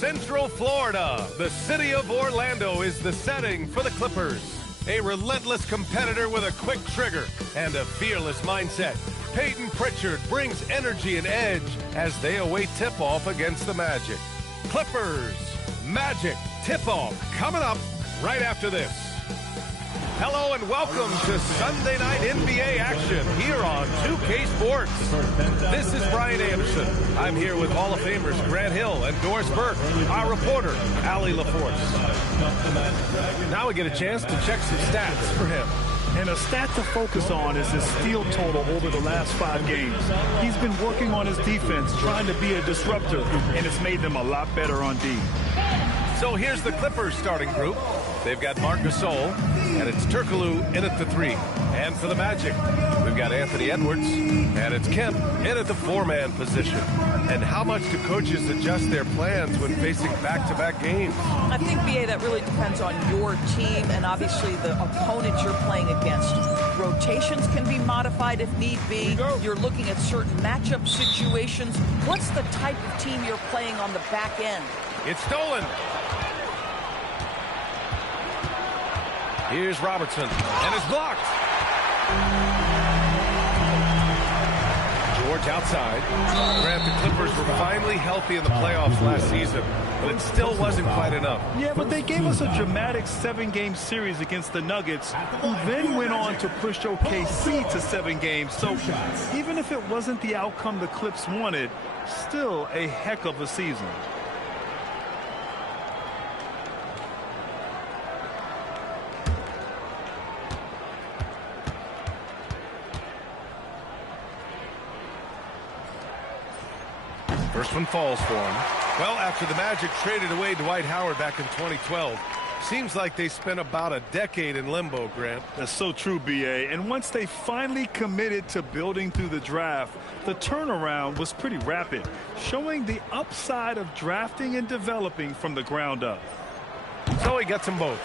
Central Florida. The city of Orlando is the setting for the Clippers. A relentless competitor with a quick trigger and a fearless mindset. Peyton Pritchard brings energy and edge as they await tip-off against the Magic. Clippers, Magic, tip-off coming up right after this. Hello and welcome to Sunday Night NBA action here on 2K Sports. This is Brian Anderson. I'm here with Hall of Famers Grant Hill and Doris Burke, our reporter, Allie LaForce. Now we get a chance to check some stats for him. And a stat to focus on is his steal total over the last 5 games. He's been working on his defense, trying to be a disruptor, and it's made them a lot better on D. So here's the Clippers starting group. They've got Marc Gasol, and it's Turkoglu in at the 3. And for the Magic, we've got Anthony Edwards, and it's Kemp in at the 4-man position. And how much do coaches adjust their plans when facing back-to-back games? I think, B.A., that really depends on your team and obviously the opponent you're playing against. Rotations can be modified if need be. You're looking at certain matchup situations. What's the type of team you're playing on the back end? It's stolen. Here's Robertson, and it's blocked. George outside. Grant, the Clippers were finally healthy in the playoffs last season, but it still wasn't quite enough. Yeah, but they gave us a dramatic 7-game series against the Nuggets, who then went on to push OKC to 7 games. So even if it wasn't the outcome the Clips wanted, still a heck of a season. First one falls for him. Well, after the Magic traded away Dwight Howard back in 2012, seems like they spent about a decade in limbo, Grant. That's so true, B.A. And once they finally committed to building through the draft, the turnaround was pretty rapid, showing the upside of drafting and developing from the ground up. So he gets them both.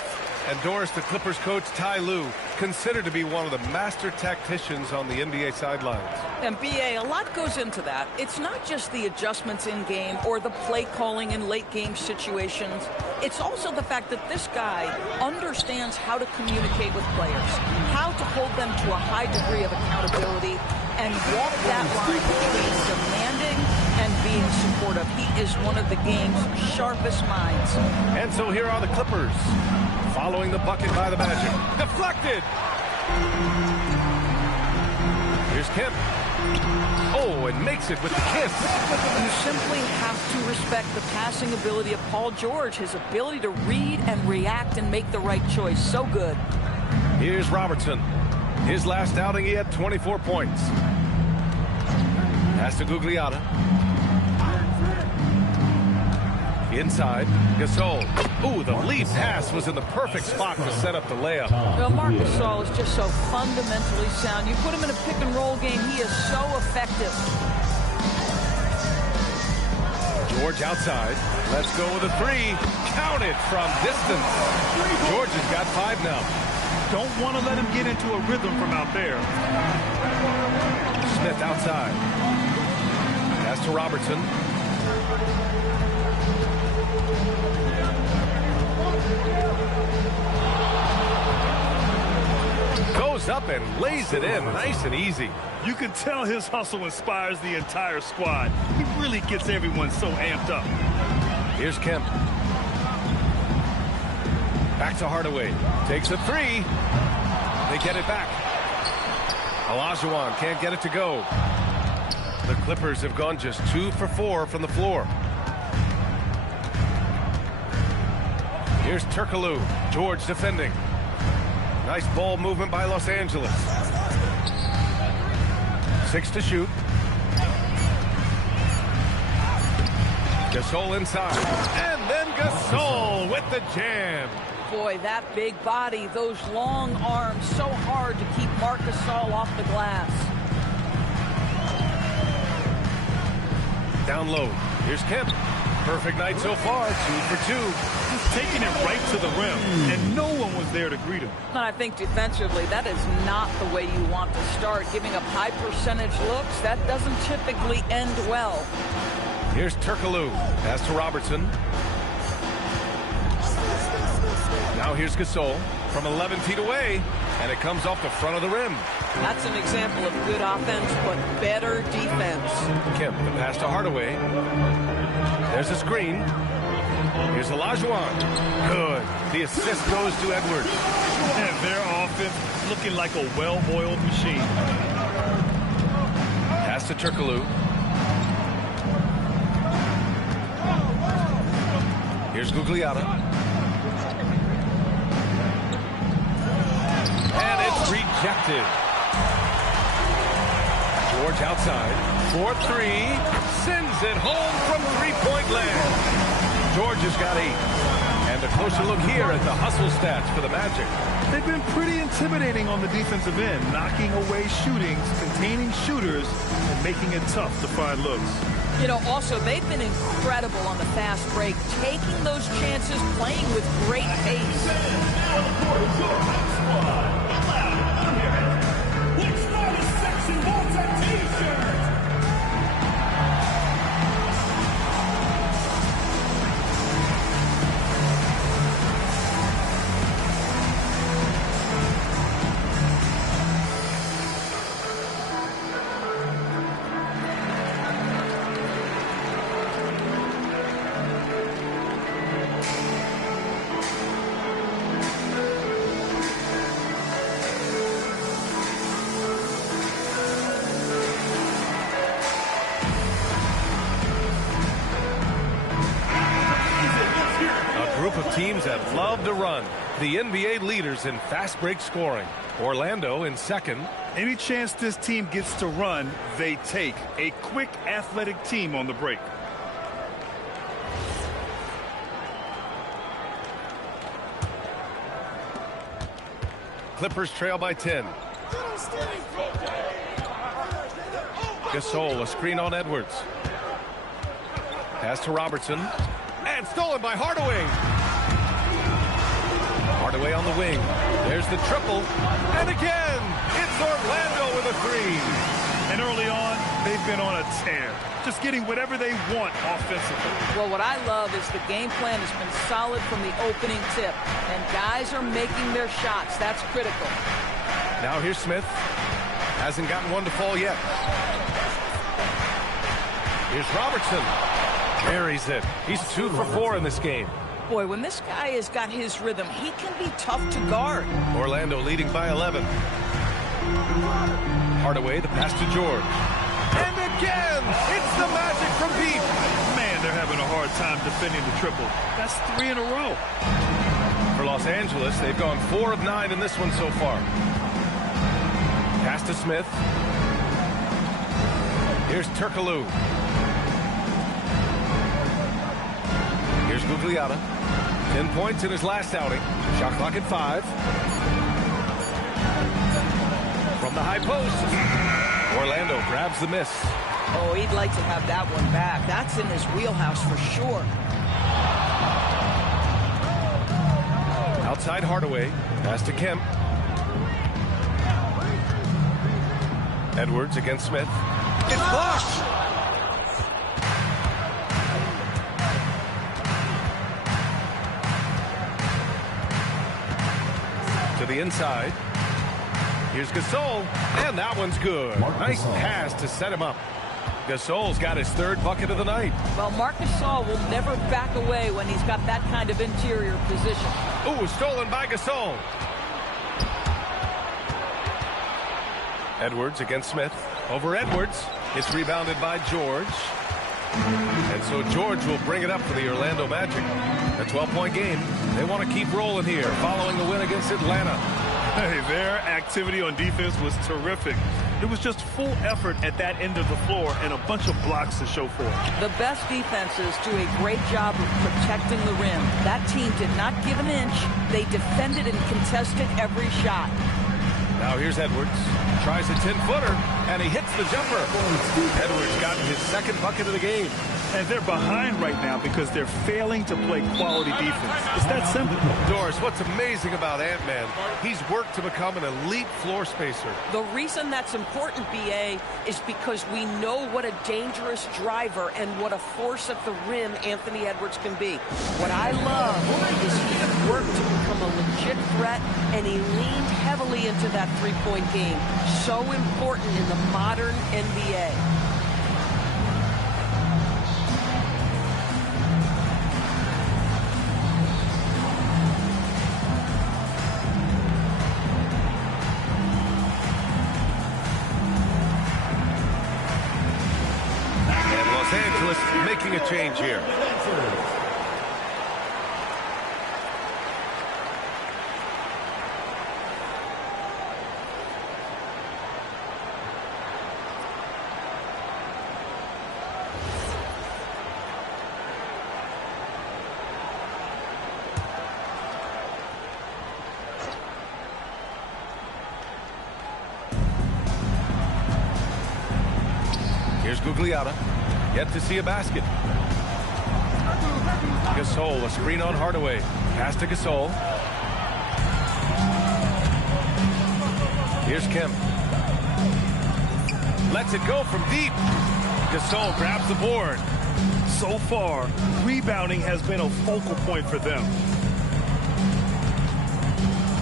And Doris, the Clippers coach, Ty Lue, considered to be one of the master tacticians on the NBA sidelines. And, B.A., a lot goes into that. It's not just the adjustments in game or the play calling in late game situations. It's also the fact that this guy understands how to communicate with players, how to hold them to a high degree of accountability, and walk that line between demanding and being supportive. He is one of the game's sharpest minds. And so here are the Clippers, following the bucket by the Magic. Deflected! Here's Kemp. Oh, and makes it with the kiss. You simply have to respect the passing ability of Paul George, his ability to read and react and make the right choice. So good. Here's Robertson. His last outing, he had 24 points. Pass to Gugliotta. Inside, Gasol. Ooh, the lead pass was in the perfect spot to set up the layup. Well, Marc Gasol is just so fundamentally sound. You put him in a pick-and-roll game, he is so effective. George outside. Let's go with a 3. Count it from distance. George has got 5 now. Don't want to let him get into a rhythm from out there. Smith outside. Pass to Robertson. Goes up and lays it in nice and easy. You can tell his hustle inspires the entire squad. He really gets everyone so amped up. Here's Kemp. Back to Hardaway. Takes a 3. They get it back. Olajuwon can't get it to go. The Clippers have gone just 2 for 4 from the floor. Here's Turkoglu. George defending. Nice ball movement by Los Angeles. 6 to shoot. Gasol inside. And then Gasol with the jam. Boy, that big body, those long arms, so hard to keep Marc Gasol off the glass. Down low. Here's Kemp. Perfect night so far. 2 for 2. Just taking it right to the rim, and no one was there to greet him. And I think defensively, that is not the way you want to start. Giving up high percentage looks, that doesn't typically end well. Here's Turkoglu. Pass to Robertson. Now here's Gasol from 11 feet away, and it comes off the front of the rim. That's an example of good offense, but better defense. Kemp, the pass to Hardaway. There's a screen. Here's Olajuwon. Good. The assist goes to Edwards. And their offense looking like a well-oiled machine. Pass to Turkoglu. Here's Gugliotta. And it's rejected. George outside. 4-3. Sends it home from three-point land. George has got 8. And a closer look here at the hustle stats for the Magic. They've been pretty intimidating on the defensive end, knocking away shootings, containing shooters, and making it tough to find looks. You know, also, they've been incredible on the fast break, taking those chances, playing with great pace. Teams that love to run. The NBA leaders in fast break scoring. Orlando in second. Any chance this team gets to run, they take. A quick, athletic team on the break. Clippers trail by 10. Gasol, a screen on Edwards. Pass to Robertson. And stolen by Hardaway. Hardaway on the wing. There's the triple. And again, it's Orlando with a 3. And early on, they've been on a tear. Just getting whatever they want offensively. Well, what I love is the game plan has been solid from the opening tip. And guys are making their shots. That's critical. Now here's Smith. Hasn't gotten one to fall yet. Here's Robertson. Buries it. He's 2 for 4 in this game. Boy, when this guy has got his rhythm, he can be tough to guard. Orlando leading by 11. Hardaway, the pass to George. And again, it's the Magic from deep. Man, they're having a hard time defending the triple. That's 3 in a row. For Los Angeles, they've gone 4 of 9 in this one so far. Pass to Smith. Here's Turkoglu. Here's Gugliotta. 10 points in his last outing. Shot clock at 5. From the high post. Orlando grabs the miss. Oh, he'd like to have that one back. That's in his wheelhouse for sure. Outside Hardaway. Pass to Kemp. Edwards against Smith. It's blocked. To the inside. Here's Gasol, and that one's good. Nice pass to set him up. Gasol's got his 3rd bucket of the night. Well, Marc Gasol will never back away when he's got that kind of interior position. Ooh, stolen by Gasol. Edwards against Smith. Over Edwards. It's rebounded by George. And so George will bring it up for the Orlando Magic. A 12-point game. They want to keep rolling here following the win against Atlanta. Hey, their activity on defense was terrific. It was just full effort at that end of the floor and a bunch of blocks to show for it. The best defenses do a great job of protecting the rim. That team did not give an inch. They defended and contested every shot. Now here's Edwards. Tries a 10-footer, and he hits the jumper. Edwards got his 2nd bucket of the game. And they're behind right now because they're failing to play quality defense. It's that simple. Doris, what's amazing about Ant-Man, he's worked to become an elite floor spacer. The reason that's important, BA, is because we know what a dangerous driver and what a force at the rim Anthony Edwards can be. What I love is he worked to become a legit threat, and he leaned heavily into that three-point game. So important in the modern NBA. Making a change here. Here's Gugliotta. Yet to see a basket. Gasol, a screen on Hardaway. Pass to Gasol. Here's Kemp. Lets it go from deep. Gasol grabs the board. So far, rebounding has been a focal point for them.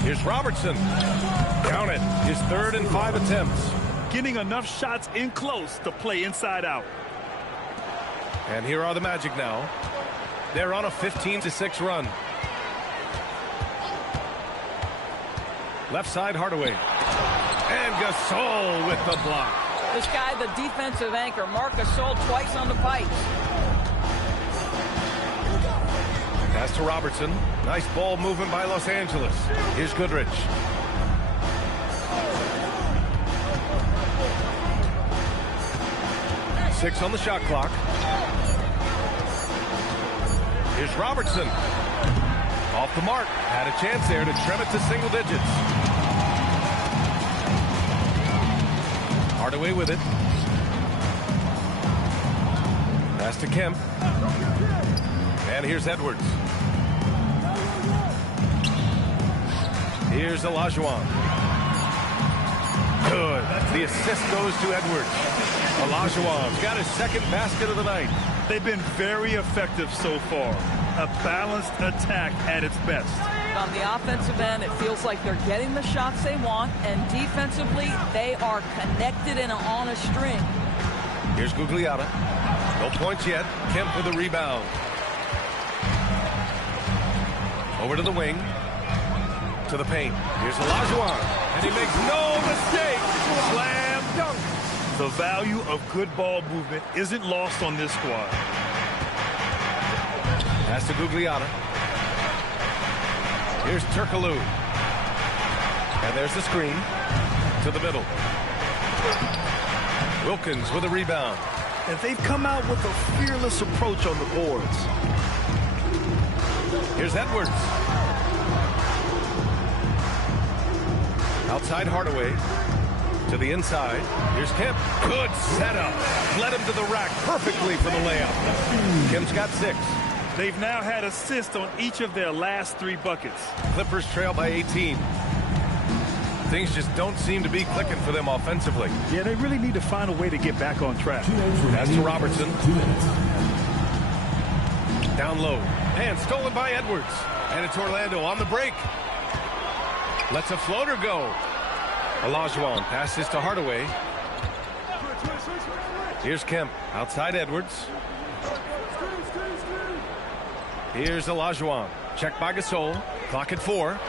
Here's Robertson. Count it. His 3rd and 5 attempts. Getting enough shots in close to play inside out. And here are the Magic now. They're on a 15-6 run. Left side, Hardaway. And Gasol with the block. This guy, the defensive anchor, Marc Gasol, twice on the pipes. Pass to Robertson. Nice ball movement by Los Angeles. Here's Goodrich. Six on the shot clock. Here's Robertson. Off the mark. Had a chance there to trim it to single digits. Hardaway with it. Pass to Kemp. And here's Edwards. Here's Olajuwon. Good. The assist goes to Edwards. Olajuwon's got his 2nd basket of the night. They've been very effective so far. A balanced attack at its best. On the offensive end, it feels like they're getting the shots they want, and defensively, they are connected and on a string. Here's Gugliotta. No points yet. Kemp with a rebound. Over to the wing. To the paint. Here's Olajuwon. And he makes no mistake. Slam dunk. The value of good ball movement isn't lost on this squad. Pass to Gugliotta. Here's Turkoglu. And there's the screen. To the middle. Wilkins with a rebound. And they've come out with a fearless approach on the boards. Here's Edwards. Outside Hardaway. To the inside. Here's Kemp. Good setup. Led him to the rack perfectly for the layup. Kemp's got 6. They've now had assists on each of their last 3 buckets. Clippers trail by 18. Things just don't seem to be clicking for them offensively. Yeah, they really need to find a way to get back on track. Pass to Robertson. Down low. And stolen by Edwards. And it's Orlando on the break. Lets a floater go. Olajuwon passes to Hardaway. Here's Kemp. Outside Edwards. Here's Olajuwon. Checked by Gasol. Clock at 4.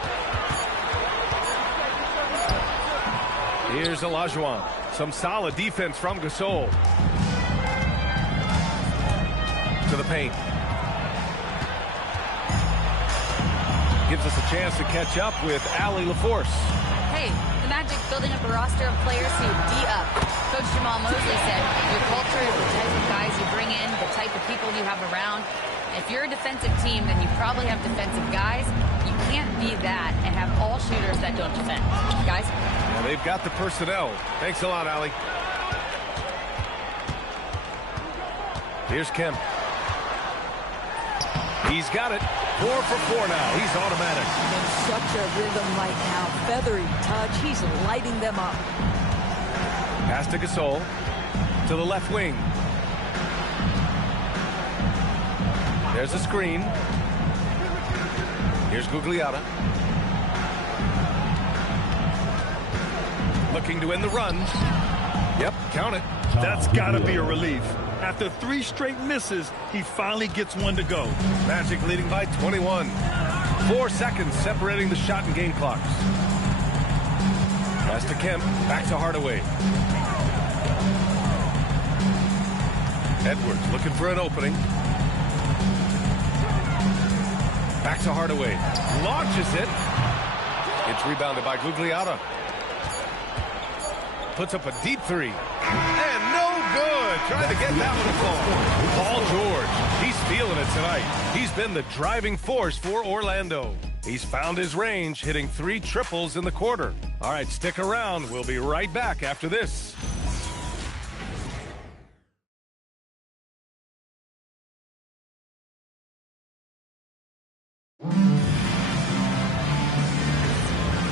Here's Olajuwon. Some solid defense from Gasol. To the paint. Gives us a chance to catch up with Allie LaForce. Hey, the Magic building up a roster of players who D-up. Coach Jamal Mosley said, your culture is the type of guys you bring in, the type of people you have around. If you're a defensive team, then you probably have defensive guys. You can't be that and have all shooters that don't defend. Guys? Yeah, they've got the personnel. Thanks a lot, Allie. Here's Kemp. He's got it. 4 for 4 now. He's automatic. In such a rhythm right now. Feathery touch. He's lighting them up. Pass to Gasol. To the left wing. There's a screen. Here's Gugliotta. Looking to win the run. Yep, count it. That's got to be a relief. After 3 straight misses, he finally gets one to go. Magic leading by 21. 4 seconds separating the shot and game clocks. Pass to Kemp. Back to Hardaway. Edwards looking for an opening. Back to Hardaway. Launches it. It's rebounded by Gugliotta. Puts up a deep 3. And no good. Trying to get that one to fall. Paul George. He's feeling it tonight. He's been the driving force for Orlando. He's found his range, hitting 3 triples in the quarter. All right, stick around. We'll be right back after this.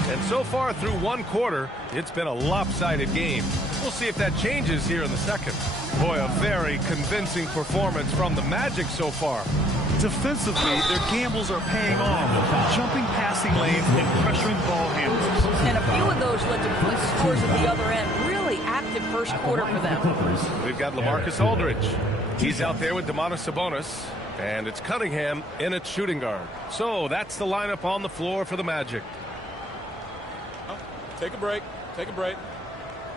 And so far through 1 quarter, it's been a lopsided game. We'll see if that changes here in the second. Boy, a very convincing performance from the Magic so far. Defensively, their gambles are paying off. Jumping passing lanes and pressuring ball handlers. And a few of those led to quick scores at the other end. Really active first quarter for them. We've got LaMarcus Aldridge. He's out there with Domantas Sabonis. And it's Cunningham in at shooting guard. So that's the lineup on the floor for the Magic. Take a break. Take a break.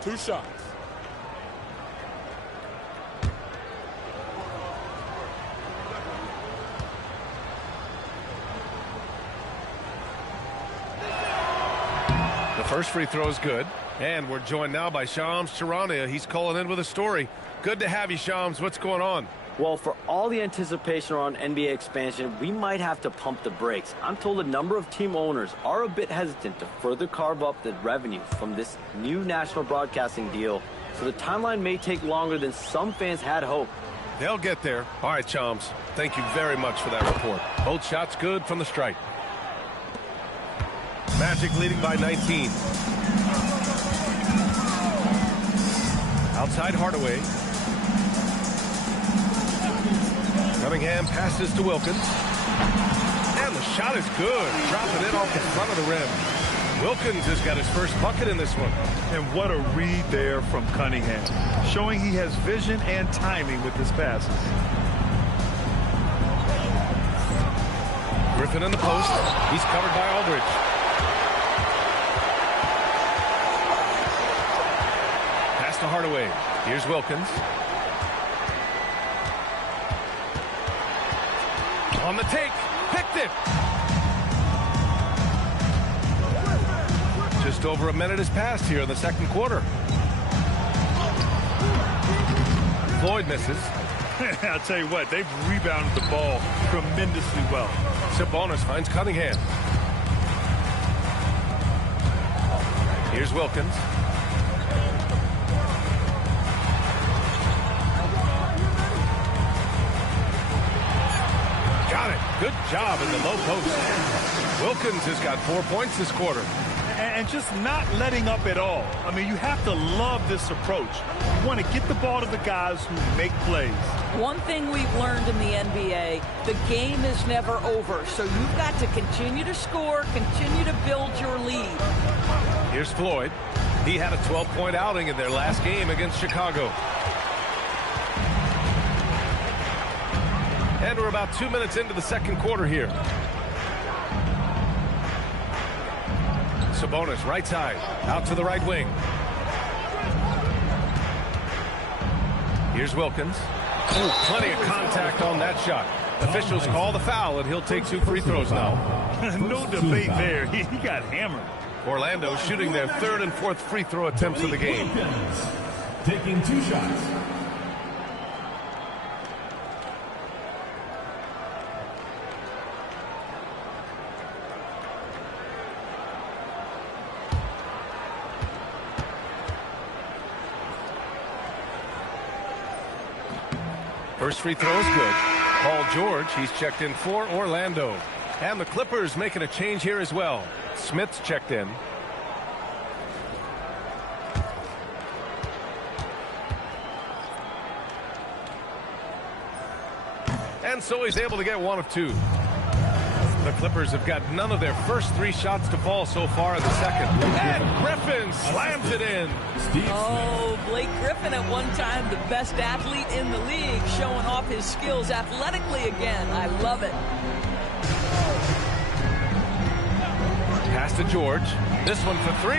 2 shots. The first free throw is good. And we're joined now by Shams Charania. He's calling in with a story. Good to have you, Shams. What's going on? Well, for all the anticipation around NBA expansion, we might have to pump the brakes. I'm told a number of team owners are a bit hesitant to further carve up the revenue from this new national broadcasting deal, so the timeline may take longer than some fans had hoped. They'll get there. All right, Shams. Thank you very much for that report. Both shots good from the strike. Magic leading by 19. Outside Hardaway. Cunningham passes to Wilkins. And the shot is good. Dropping it off the front of the rim. Wilkins has got his first bucket in this one. And what a read there from Cunningham. Showing he has vision and timing with his passes. Griffin in the post. He's covered by Aldridge. Pass to Hardaway. Here's Wilkins. On the take, picked it. Just over a minute has passed here in the second quarter. Floyd misses. I'll tell you what, they've rebounded the ball tremendously well. Sabonis finds Cunningham. Here's Wilkins. Good job in the low post. Wilkins has got 4 points this quarter. And just not letting up at all. I mean, you have to love this approach. You want to get the ball to the guys who make plays. One thing we've learned in the NBA, the game is never over. So you've got to continue to score, continue to build your lead. Here's Floyd. He had a 12-point outing in their last game against Chicago. And we're about 2 minutes into the second quarter here. Sabonis, right side, out to the right wing. Here's Wilkins. Oh, plenty of contact on that shot. Officials call the foul, and he'll take 2 free throws now. No debate there. He got hammered. Orlando shooting their 3rd and 4th free throw attempts of the game. Taking 2 shots. First free throw is good. Paul George, he's checked in for Orlando. And the Clippers making a change here as well. Smith's checked in. And so he's able to get one of two. The Clippers have got none of their first 3 shots to fall so far in the second. And Griffin slams it in. Oh, Blake Griffin at one time the best athlete in the league, showing off his skills athletically again. I love it. Pass to George. This one for 3.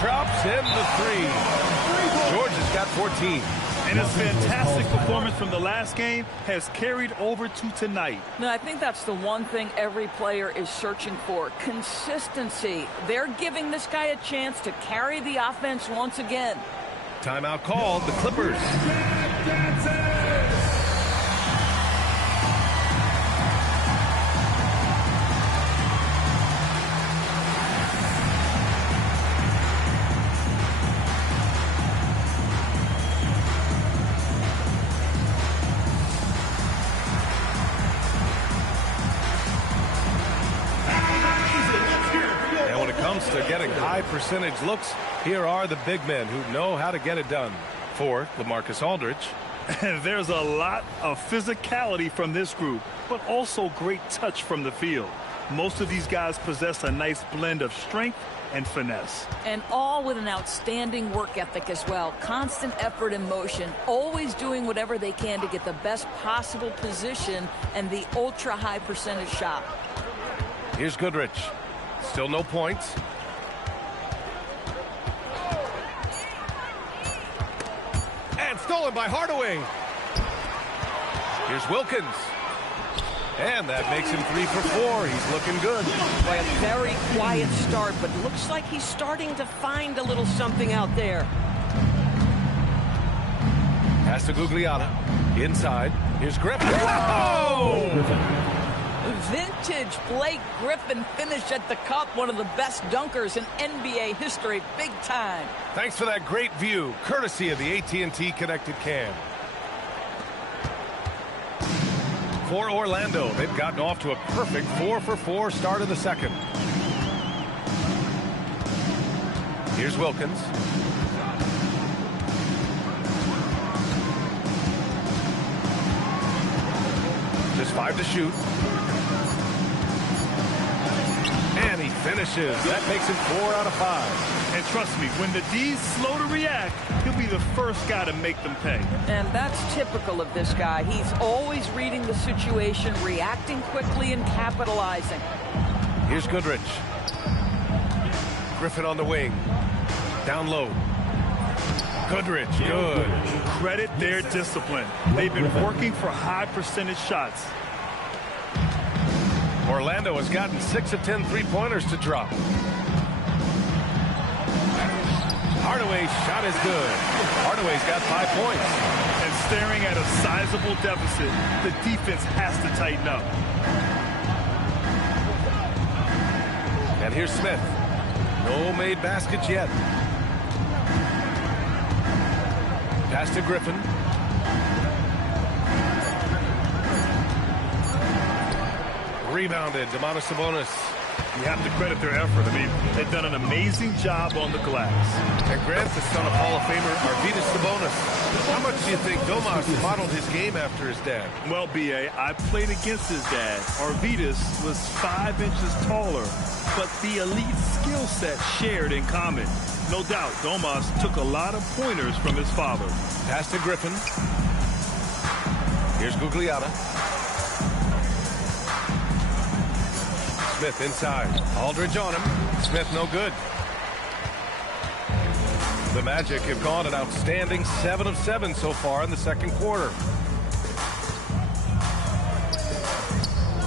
Drops in the 3. George has got 14. And his fantastic performance from the last game has carried over to tonight. No, I think that's the one thing every player is searching for. Consistency. They're giving this guy a chance to carry the offense once again. Timeout called. The Clippers. To getting high percentage looks, here are the big men who know how to get it done. For LaMarcus Aldridge. There's a lot of physicality from this group, but also great touch from the field. Most of these guys possess a nice blend of strength and finesse. And all with an outstanding work ethic as well. Constant effort and motion, always doing whatever they can to get the best possible position and the ultra high percentage shot. Here's Goodrich. Still no points. And stolen by Hardaway. Here's Wilkins. And that makes him 3 for 4. He's looking good. By a very quiet start, but looks like he's starting to find a little something out there. Pass to Gugliotta. Inside. Here's Griffin. Whoa! Vintage Blake Griffin finish at the cup. One of the best dunkers in NBA history. Big time. Thanks for that great view, courtesy of the AT&T connected cam. For Orlando, they've gotten off to a perfect 4 for 4 start of the second. Here's Wilkins. Just 5 to shoot. And he finishes. That makes him 4 out of 5. And trust me, when the D's slow to react, he'll be the first guy to make them pay. And that's typical of this guy. He's always reading the situation, reacting quickly and capitalizing. Here's Goodrich. Griffin on the wing. Down low. Goodrich, good. Credit their discipline. They've been working for high percentage shots. Orlando has gotten 6 of 10 three-pointers to drop. Hardaway's shot is good. Hardaway's got 5 points. And staring at a sizable deficit, the defense has to tighten up. And here's Smith. No made baskets yet. Pass to Griffin. Rebounded, Sabonis. You have to credit their effort. I mean, they've done an amazing job on the glass. And grant the son of Hall of Famer Arvydas Sabonis. How much do you think Domas modeled his game after his dad? Well, B.A., I played against his dad. Arvydas was 5 inches taller, but the elite skill set shared in common. No doubt, Domas took a lot of pointers from his father. Pass to Griffin. Here's Gugliotta. Smith inside. Aldridge on him. Smith no good. The Magic have gone an outstanding 7 of 7 so far in the second quarter.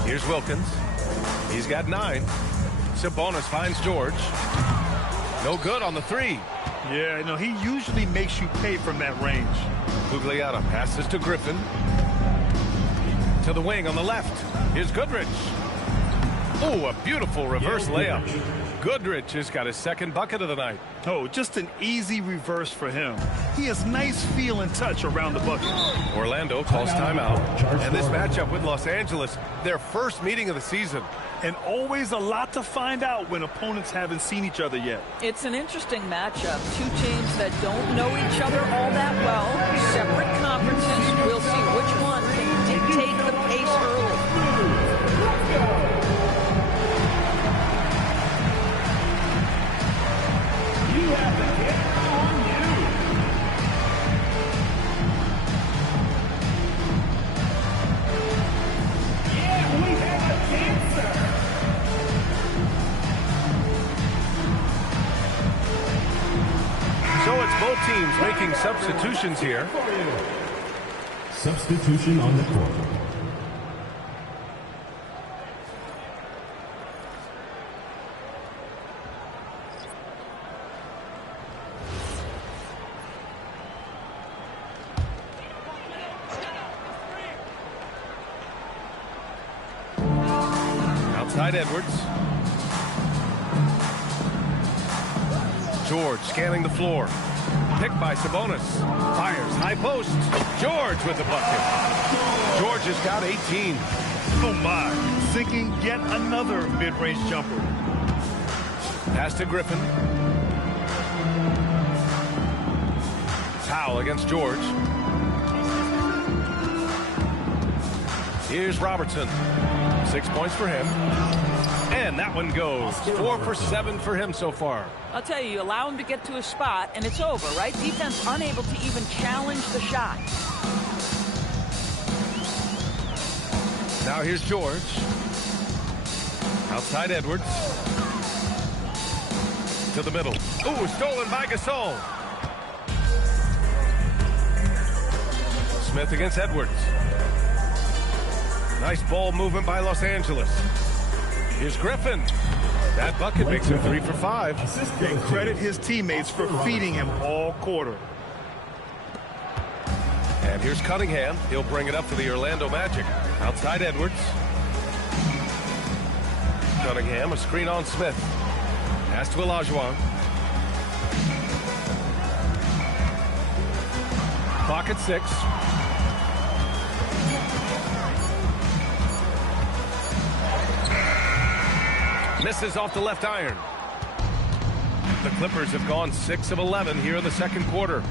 Here's Wilkins. He's got 9. Sabonis finds George. No good on the 3. Yeah, no, he usually makes you pay from that range. Gugliotta passes to Griffin. To the wing on the left. Here's Goodrich. Oh, a beautiful reverse layup. Goodrich has got his second bucket of the night. Oh, just an easy reverse for him. He has nice feel and touch around the bucket. Orlando calls timeout. And this matchup with Los Angeles, their first meeting of the season. And always a lot to find out when opponents haven't seen each other yet. It's an interesting matchup. Two teams that don't know each other all that well. Separate conferences. We'll see which one can dictate the pace early. You have the camera on you. Yeah, we have a dancer. So it's both teams making substitutions here. Substitution on the court. Outside Edwards. George scanning the floor. Picked by Sabonis. Fires high post. George with the bucket. George has got 18. Oh my, sinking yet another mid-range jumper. Pass to Griffin. Foul against George. Here's Robertson. 6 points for him. And that one goes. 4 for 7 for him so far. I'll tell you, you allow him to get to a spot, and it's over, right? Defense unable to even challenge the shot. Now here's George. Outside Edwards. To the middle. Ooh, stolen by Gasol. Smith against Edwards. Nice ball movement by Los Angeles. Here's Griffin. That bucket makes him 3 for 5. And credit his teammates for feeding him all quarter. And here's Cunningham. He'll bring it up for the Orlando Magic. Outside Edwards. Cunningham, a screen on Smith. Pass to Olajuwon. Clock at 6. Misses off the left iron. The Clippers have gone 6 of 11 here in the second quarter.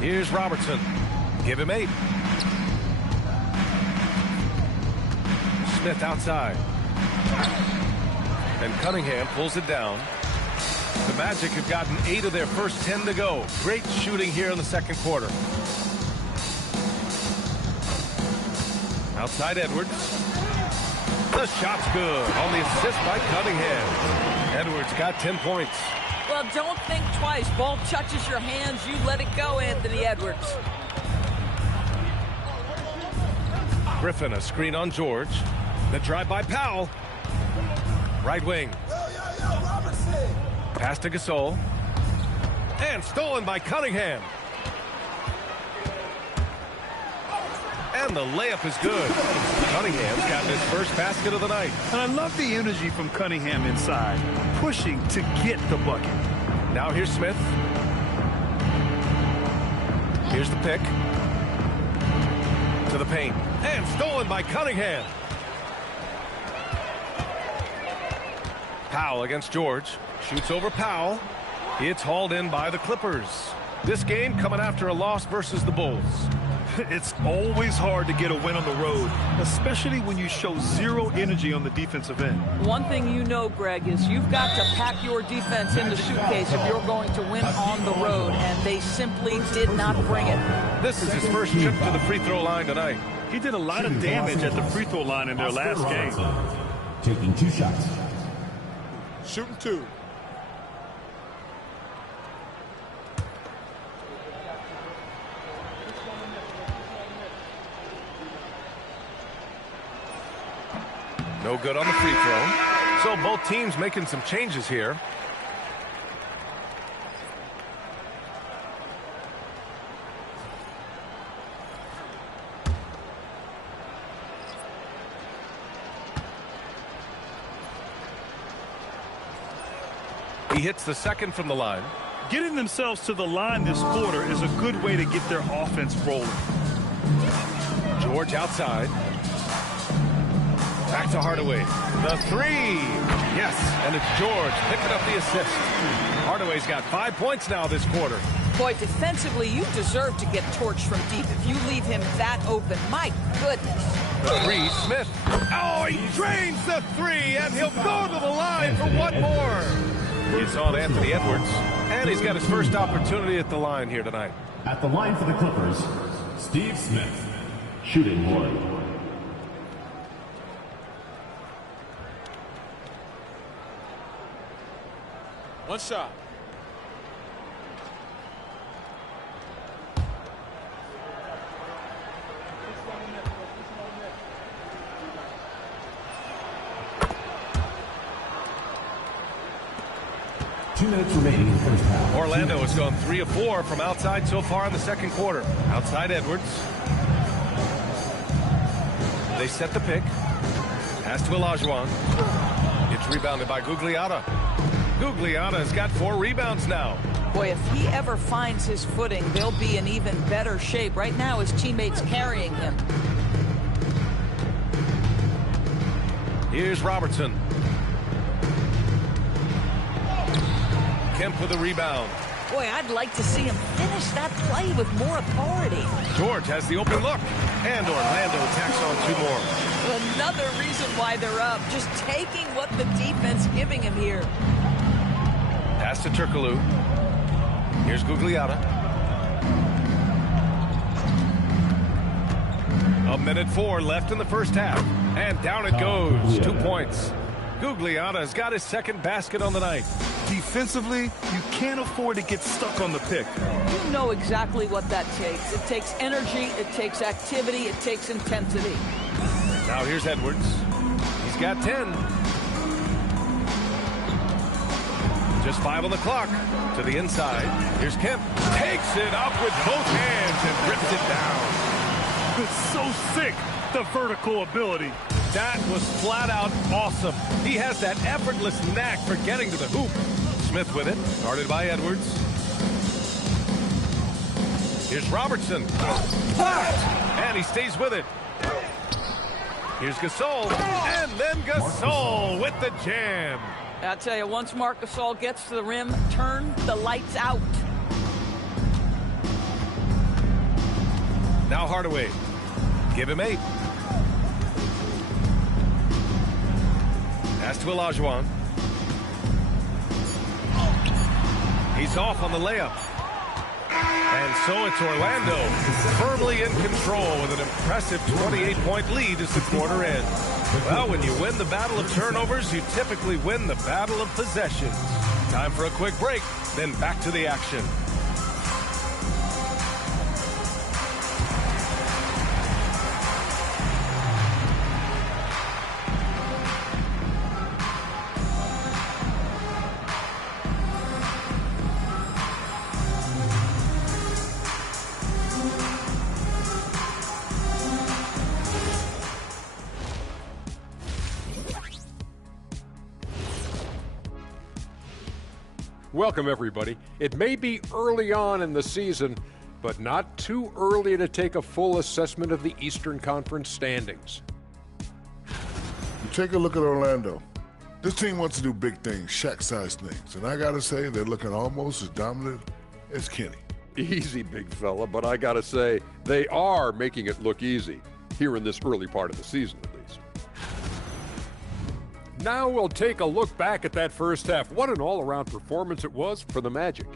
Here's Robertson. Give him 8. Smith outside. And Cunningham pulls it down. The Magic have gotten 8 of their first 10 to go. Great shooting here in the second quarter. Outside Edwards. The shot's good on the assist by Cunningham. Edwards got 10 points. Well, don't think twice. Ball touches your hands, you let it go, Anthony Edwards. Griffin, a screen on George. The drive by Powell. Right wing. Pass to Gasol. And stolen by Cunningham. And the layup is good. Cunningham's gotten his first basket of the night. And I love the energy from Cunningham inside, pushing to get the bucket. Now here's Smith. Here's the pick. To the paint. And stolen by Cunningham. Powell against George. Shoots over Powell. It's hauled in by the Clippers. This game coming after a loss versus the Bulls. It's always hard to get a win on the road, especially when you show zero energy on the defensive end. One thing you know, Greg, is you've got to pack your defense in the suitcase if you're going to win on the road, and they simply did not bring it. This is his first trip to the free throw line tonight. He did a lot of damage at the free throw line in their last game. Taking 2 shots. Shooting 2. No good on the free throw. So both teams making some changes here. He hits the second from the line. Getting themselves to the line this quarter is a good way to get their offense rolling. George outside. Back to Hardaway. The three. Yes, and it's George picking up the assist. Hardaway's got 5 points now this quarter. Boy, defensively, you deserve to get torched from deep if you leave him that open. My goodness. The three, Smith. Oh, he drains the three, and he'll go to the line for one more. It's on Anthony Edwards, and he's got his first opportunity at the line here tonight. At the line for the Clippers, Steve Smith, shooting 1. One shot. Two minutes remaining in the first half. Orlando has gone 3 of 4 from outside so far in the second quarter. Outside Edwards. They set the pick. Pass to Olajuwon. It's rebounded by Gugliotta. Gugliotta has got 4 rebounds now. Boy, if he ever finds his footing, they'll be in even better shape. Right now, his teammates carrying him. Here's Robertson. Kemp with a rebound. Boy, I'd like to see him finish that play with more authority. George has the open look. And Orlando tacks on 2 more. Another reason why they're up. Just taking what the defense giving him here. Pass to Turkoglu. Here's Gugliotta. 1:04 left in the first half. And down it goes. 2 points. Gugliotta has got his second basket on the night. Defensively, you can't afford to get stuck on the pick. You know exactly what that takes. It takes energy, it takes activity, it takes intensity. Now here's Edwards. He's got 10. Just 5 on the clock. To the inside. Here's Kemp. Takes it up with both hands and rips it down. It's so sick, the vertical ability. That was flat out awesome. He has that effortless knack for getting to the hoop. Smith with it. Guarded by Edwards. Here's Robertson. Blocked. And he stays with it. Here's Gasol. And then Gasol with the jam. I tell you, once Marc Gasol gets to the rim, turn the lights out. Now Hardaway. Give him 8. Pass to Olajuwon. He's off on the layup. And so it's Orlando firmly in control with an impressive 28-point lead as the quarter ends. Well, when you win the battle of turnovers, you typically win the battle of possessions. Time for a quick break, then back to the action. Welcome, everybody. It may be early on in the season, but not too early to take a full assessment of the Eastern Conference standings. You take a look at Orlando. This team wants to do big things, Shaq-sized things, and I gotta say they're looking almost as dominant as Kenny. Easy, big fella, but I gotta say, they are making it look easy, here in this early part of the season, at least. Now we'll take a look back at that first half. What an all-around performance it was for the Magic.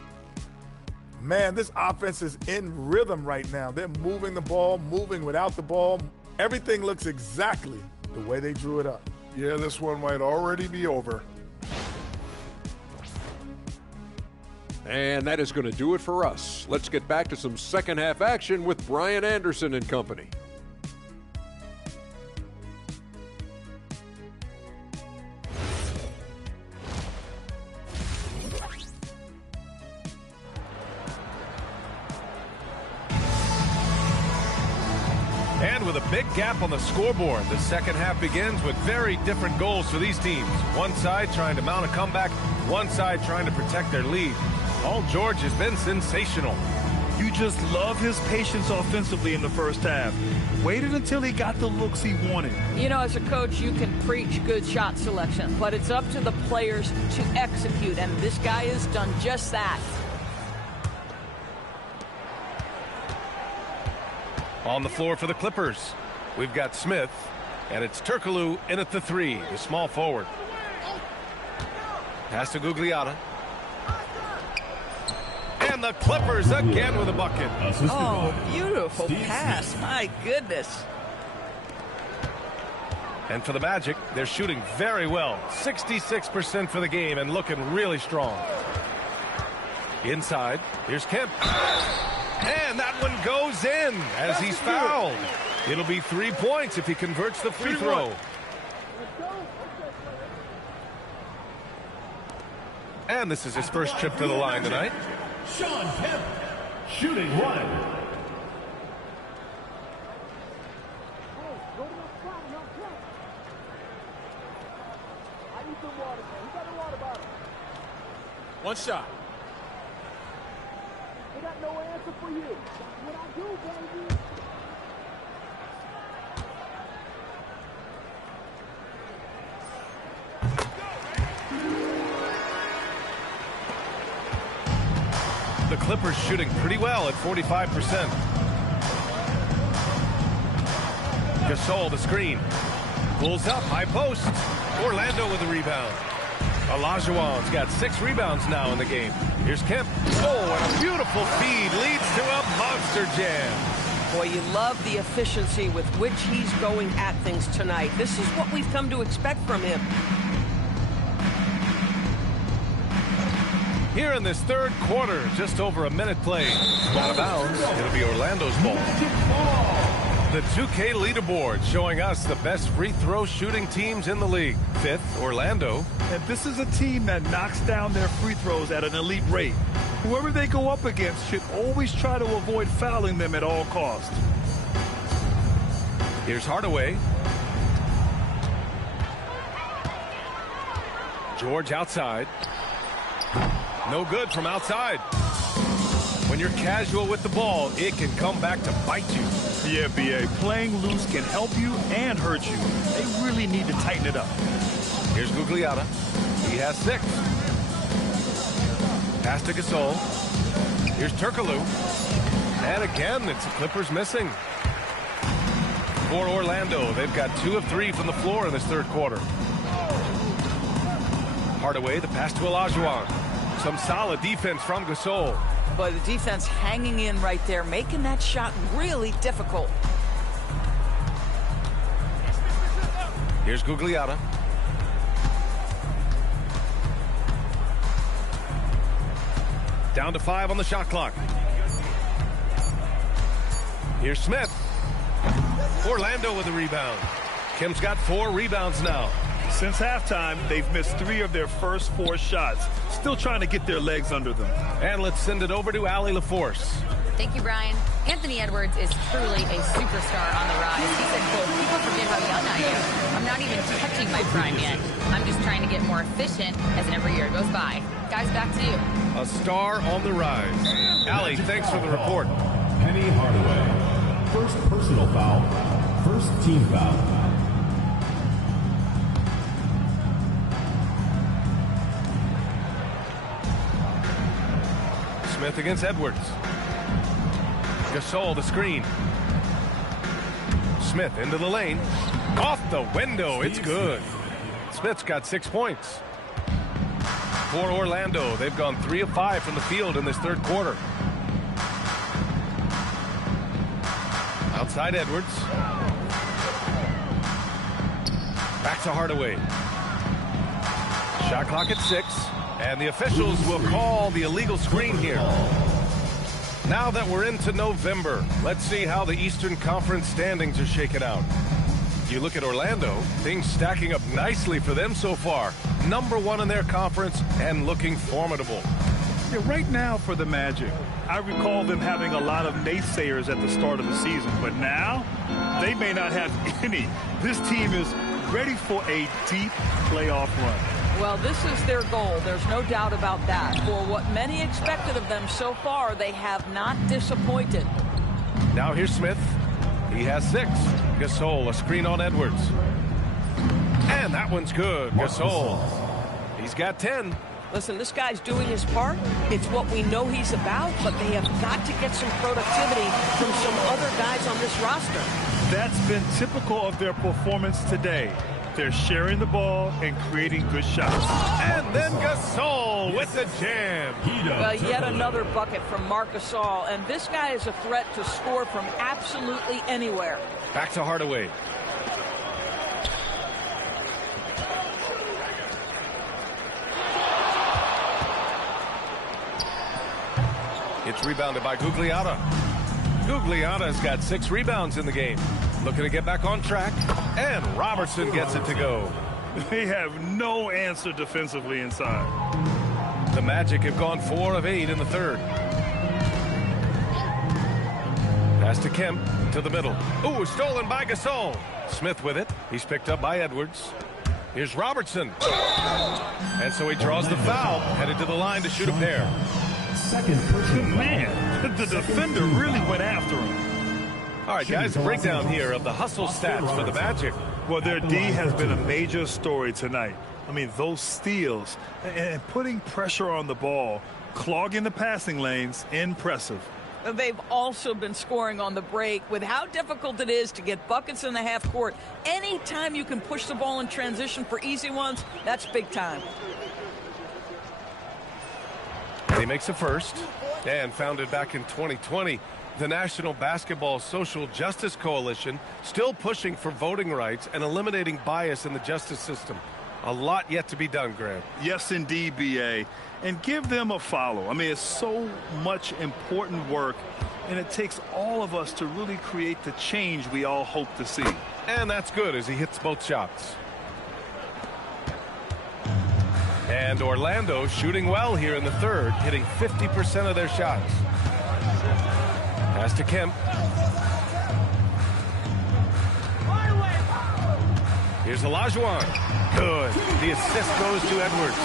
Man, this offense is in rhythm right now. They're moving the ball, moving without the ball. Everything looks exactly the way they drew it up. Yeah, this one might already be over. And that is going to do it for us. Let's get back to some second half action with Brian Anderson and company. And with a big gap on the scoreboard, the second half begins with very different goals for these teams. One side trying to mount a comeback, one side trying to protect their lead. Paul George has been sensational. You just love his patience offensively in the first half. Waited until he got the looks he wanted. You know, as a coach, you can preach good shot selection, but it's up to the players to execute, and this guy has done just that. On the floor for the Clippers, we've got Smith, and it's Turkoglu in at the 3, the small forward. Pass to Gugliotta. And the Clippers again with a bucket. Oh, beautiful pass. My goodness. And for the Magic, they're shooting very well. 66% for the game and looking really strong. Inside, here's Kemp. And that one goes in as he's fouled. It'll be 3 points if he converts the free throw. And this is his first trip to the line tonight. Sean Kemp, shooting 1. One shot. I got no answer for you. What I do, baby. The Clippers shooting pretty well at 45%. Gasol the screen. Pulls up, high post. Orlando with the rebound. Olajuwon's got 6 rebounds now in the game. Here's Kemp. Oh, and a beautiful feed leads to a monster jam. Boy, you love the efficiency with which he's going at things tonight. This is what we've come to expect from him. Here in this third quarter, just over a minute played. Out of bounds, it'll be Orlando's ball. The 2K leaderboard showing us the best free throw shooting teams in the league. 5th, Orlando. And this is a team that knocks down their free throws at an elite rate. Whoever they go up against should always try to avoid fouling them at all costs. Here's Hardaway. George outside. No good from outside. When you're casual with the ball, it can come back to bite you. Yeah, B.A. Playing loose can help you and hurt you. They really need to tighten it up. Here's Gugliotta. He has 6. Pass to Gasol. Here's Turkoglu. And again, it's the Clippers missing. For Orlando, they've got 2 of 3 from the floor in this third quarter. Hardaway, the pass to Olajuwon. Some solid defense from Gasol. But the defense hanging in right there, making that shot really difficult. Here's Gugliotta. Down to 5 on the shot clock. Here's Smith. Orlando with the rebound. Kim's got 4 rebounds now. Since halftime, they've missed 3 of their first 4 shots. Still trying to get their legs under them. And let's send it over to Allie LaForce. Thank you, Brian. Anthony Edwards is truly a superstar on the rise. He said, quote, people forget how young I am. I'm not even touching my prime yet. I'm just trying to get more efficient as every year goes by. Guys, back to you. A star on the rise. Allie, thanks for the report. Penny Hardaway. First personal foul. First team foul. Smith against Edwards. Gasol the screen. Smith into the lane. Off the window. It's good. Smith's got 6 points. For Orlando, they've gone 3 of 5 from the field in this third quarter. Outside Edwards. Back to Hardaway. Shot clock at 6. And the officials will call the illegal screen here. Now that we're into November, let's see how the Eastern Conference standings are shaken out. You look at Orlando, things stacking up nicely for them so far. #1 in their conference and looking formidable. Yeah, right now for the Magic, I recall them having a lot of naysayers at the start of the season, but now they may not have any. This team is ready for a deep playoff run. Well, this is their goal. There's no doubt about that. For what many expected of them so far, they have not disappointed. Now here's Smith. He has 6. Gasol, a screen on Edwards. And that one's good. Gasol. He's got 10. Listen, this guy's doing his part. It's what we know he's about, but they have got to get some productivity from some other guys on this roster. That's been typical of their performance today. They're sharing the ball and creating good shots. And then Gasol with the jam. Yet another bucket from Marc Gasol, and this guy is a threat to score from absolutely anywhere. Back to Hardaway. It's rebounded by Gugliotta. Gugliotta's got 6 rebounds in the game. Looking to get back on track. And Robertson gets it to go. They have no answer defensively inside. The Magic have gone 4 of 8 in the third. Pass to Kemp to the middle. Ooh, stolen by Gasol. Smith with it. He's picked up by Edwards. Here's Robertson. And so he draws the foul. Headed to the line to shoot a pair. Man, the defender really went after him. All right, guys, a breakdown here of the hustle stats for the Magic. Well, their D has been a major story tonight. I mean, those steals and putting pressure on the ball, clogging the passing lanes, impressive. They've also been scoring on the break. With how difficult it is to get buckets in the half court, anytime you can push the ball in transition for easy ones, that's big time. And he makes a first, and founded back in 2020, the National Basketball Social Justice Coalition still pushing for voting rights and eliminating bias in the justice system. A lot yet to be done, Grant. Yes, indeed, B.A. And give them a follow. I mean, it's so much important work, and it takes all of us to really create the change we all hope to see. And that's good as he hits both shots. And Orlando shooting well here in the third, hitting 50% of their shots. Pass to Kemp. Here's Olajuwon. Good. The assist goes to Edwards.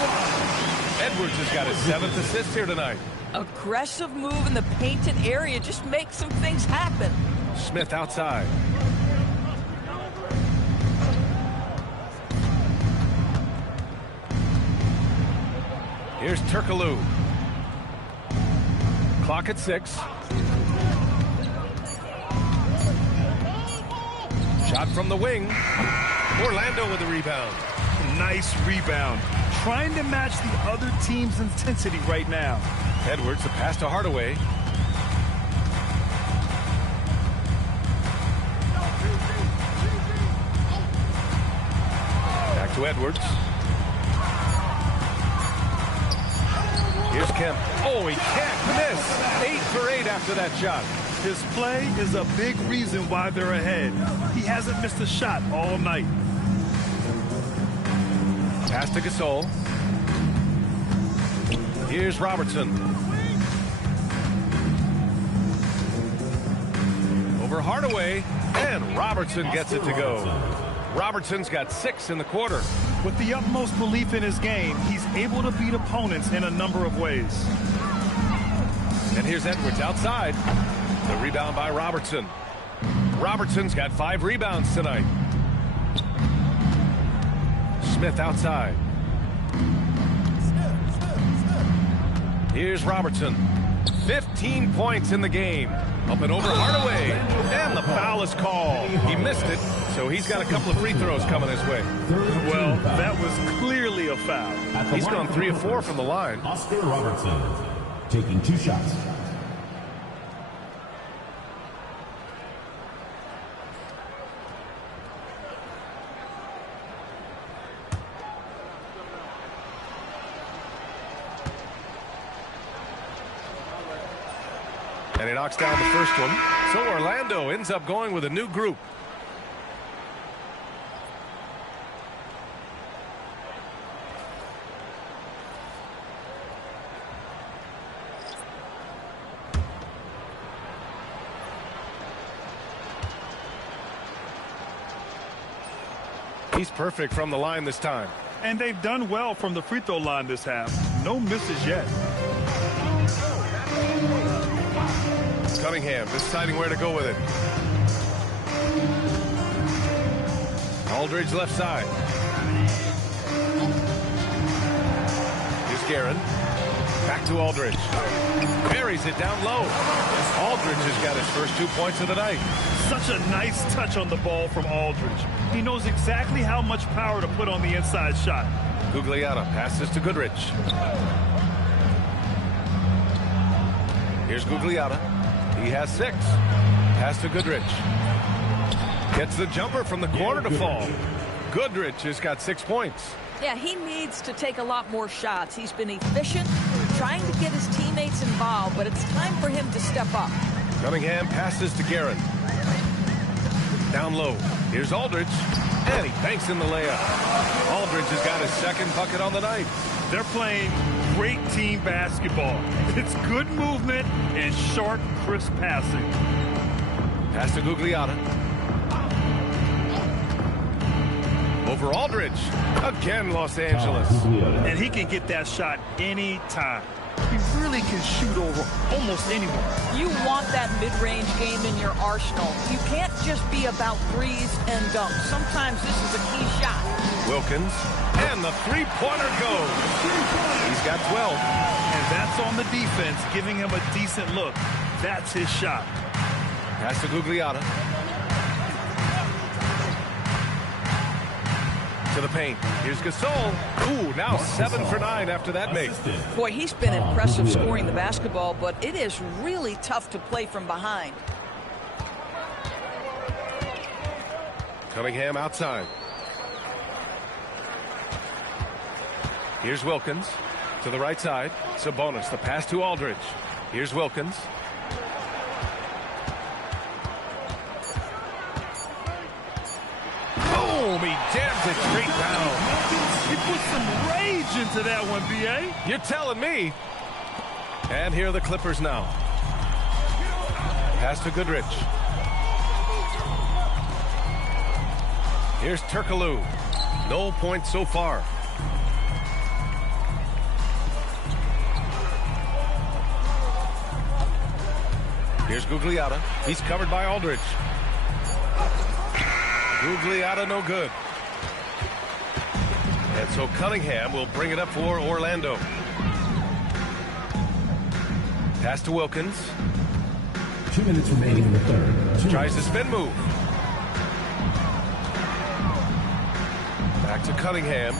Edwards has got his 7th assist here tonight. Aggressive move in the painted area. Just make some things happen. Smith outside. Here's Turkoglu. Clock at 6. Shot from the wing. Orlando with a rebound. Nice rebound. Trying to match the other team's intensity right now. Edwards, a pass to Hardaway. Back to Edwards. Here's Kemp. Oh, he can't miss. 8 for 8 after that shot. His play is a big reason why they're ahead. He hasn't missed a shot all night. Pass to Gasol. Here's Robertson. Over Hardaway, and Robertson gets it to go. Robertson's got 6 in the quarter. With the utmost belief in his game, he's able to beat opponents in a number of ways. And here's Edwards outside. The rebound by Robertson. Robertson's got 5 rebounds tonight. Smith outside. Here's Robertson. 15 points in the game. Up and over Hardaway. And the foul is called. He missed it, so he's got a couple of free throws coming his way. Well, that was clearly a foul. He's gone 3 of 4 from the line. Oscar Robertson taking 2 shots. And he knocks down the first one. So Orlando ends up going with a new group. He's perfect from the line this time. And they've done well from the free throw line this half. No misses yet. Cunningham deciding where to go with it. Aldridge left side. Here's Guerin. Back to Aldridge. Buries it down low. Aldridge has got his first 2 points of the night. Such a nice touch on the ball from Aldridge. He knows exactly how much power to put on the inside shot. Gugliotta passes to Goodrich. Here's Gugliotta. He has 6. Pass to Goodrich. Gets the jumper from the corner to fall. Goodrich has got 6 points. Yeah, he needs to take a lot more shots. He's been efficient, trying to get his teammates involved, but it's time for him to step up. Cunningham passes to Guerin. Down low. Here's Aldridge. And he banks in the layup. Aldridge has got his second bucket on the night. They're playing great team basketball. It's good movement and sharp, crisp passing. Pass to Gugliotta. Over Aldridge. Again, Los Angeles. And he can get that shot anytime. He really can shoot over almost anyone. You want that mid-range game in your arsenal. You can't just be about threes and dunks. Sometimes this is a key shot. Wilkins. And the three-pointer goes. He's got 12. And that's on the defense, giving him a decent look. That's his shot. Pass to Gugliotta. To the paint. Here's Gasol. Ooh, now 7 for 9 after that make. Boy, he's been impressive scoring the basketball, but it is really tough to play from behind. Cunningham outside. Here's Wilkins to the right side. Sabonis, the pass to Aldridge. Here's Wilkins. Boom! He jams it straight down. He put some rage into that one, B.A. You're telling me. And here are the Clippers now. Pass to Goodrich. Here's Turkoglu. No points so far. Here's Gugliotta. He's covered by Aldridge. Gugliotta no good. And so Cunningham will bring it up for Orlando. Pass to Wilkins. 2 minutes remaining in the third. Tries the spin move. Back to Cunningham.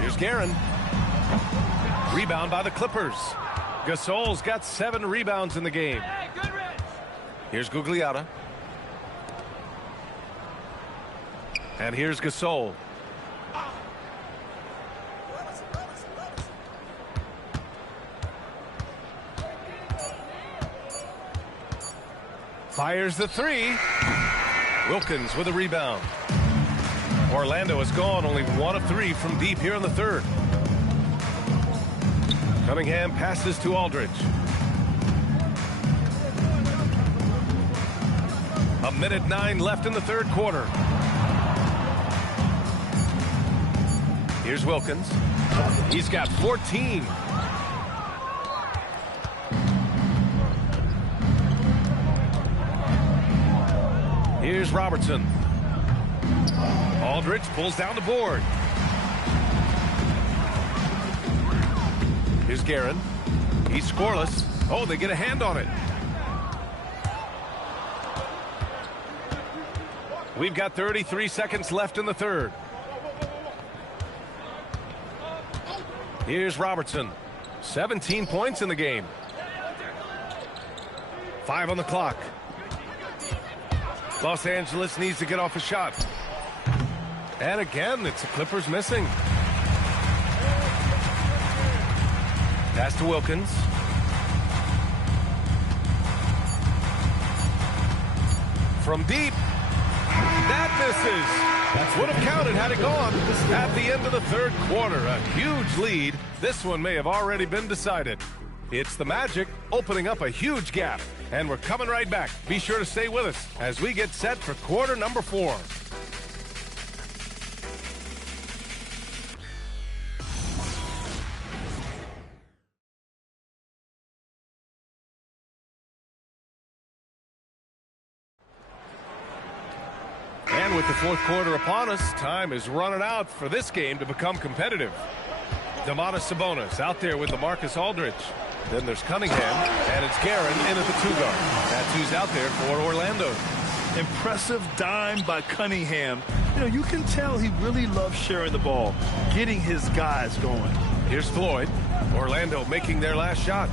Here's Guerin. Rebound by the Clippers. Gasol's got 7 rebounds in the game. Here's Gugliotta. And here's Gasol. Fires the 3. Wilkins with a rebound. Orlando has gone only 1 of 3 from deep here in the third. Cunningham passes to Aldridge. A minute 9 left in the third quarter. Here's Wilkins. He's got 14. Here's Robertson. Aldridge pulls down the board. Here's Guerin. He's scoreless. Oh, they get a hand on it. We've got 33 seconds left in the third. Here's Robertson. 17 points in the game. 5 on the clock. Los Angeles needs to get off a shot. And again, it's the Clippers missing. Pass to Wilkins. From deep. That misses. Would have counted had it gone. At the end of the third quarter, a huge lead. This one may have already been decided. It's the Magic opening up a huge gap. And we're coming right back. Be sure to stay with us as we get set for quarter number 4. with the fourth quarter upon us, time is running out for this game to become competitive. Domantas Sabonis out there with LaMarcus Aldridge. Then there's Cunningham, and it's Guerin in at the 2 guard. That's who's out there for Orlando. Impressive dime by Cunningham. You know, you can tell he really loves sharing the ball, getting his guys going. Here's Floyd. Orlando making their last shot.